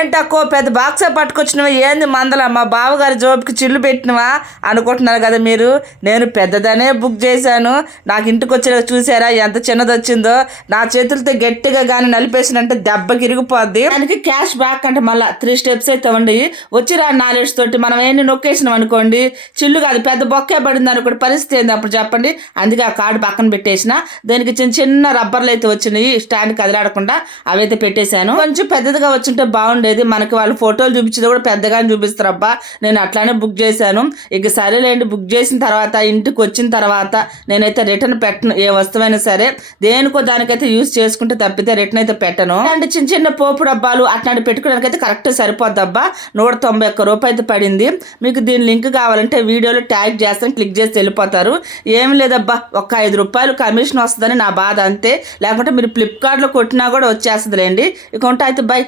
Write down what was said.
ఏంటక్కో పెద్ద బాక్సే పట్టుకొచ్చినవా? ఏంది మందల? మా బావగారి జోబుకి చిల్లు పెట్టినవా? అనుకుంటున్నారు కదా మీరు. నేను పెద్దదనే బుక్ చేశాను. నాకు ఇంటికి వచ్చిన చూసారా? ఎంత చిన్నది వచ్చిందో నా చేతులతో గట్టిగా కానీ నలిపేసినంటే దెబ్బకి ఇరిగిపోద్ది దానికి క్యాష్ బ్యాక్ అంటే మళ్ళీ. త్రీ స్టెప్స్ అయితే ఉండి వచ్చి రా నాలెడ్జ్ తోటి మనం ఏంటి నొక్కేసినాం అనుకోండి. చిల్లు కాదు పెద్ద బొక్కే పడింది అనుకోండి పరిస్థితి ఏంది అప్పుడు చెప్పండి. అందుకే ఆ కార్డు పక్కన పెట్టేసిన. దానికి చిన్న చిన్న రబ్బర్లు అయితే వచ్చినాయి. స్టాండ్ కదిలాడకుండా అవైతే పెట్టేశాను. కొంచెం పెద్దదిగా వచ్చింటే వచ్చుంటే బాగుండేది మనకి వాళ్ళు ఫోటోలు చూపించేది కూడా పెద్దగానే చూపిస్తారు అబ్బా నేను అట్లానే బుక్ చేశాను. ఇక సరేలేండి బుక్ చేసిన తర్వాత ఇంటికి వచ్చిన తర్వాత నేనైతే రిటర్న్ పెట్టను. ఏ వస్తువైనా సరే దేనికో దానికైతే యూస్ చేసుకుంటే తప్పితే రిటర్న్ అయితే పెట్టను. అంటే చిన్న చిన్న పోపు డబ్బాలు అట్లాంటి పెట్టుకోవడానికి అయితే కరెక్ట్ సరిపోద్ది అబ్బా నూట తొంభై ఒక్క రూపాయి అయితే పడింది. మీకు దీని లింక్ కావాలంటే వీడియోలో ట్యాగ్ చేస్తాను. క్లిక్ చేసి వెళ్ళిపోతారు. ఏం లేదబ్బా. ఒక ఐదు రూపాయలు కమిషన్ వస్తుందని నా బాధ అంతే. లేకుంటే మీరు ఫ్లిప్కార్ట్లో కొట్టినా కూడా వచ్చేస్తుందిలేండి. ఇక ఉంటా అయితే బై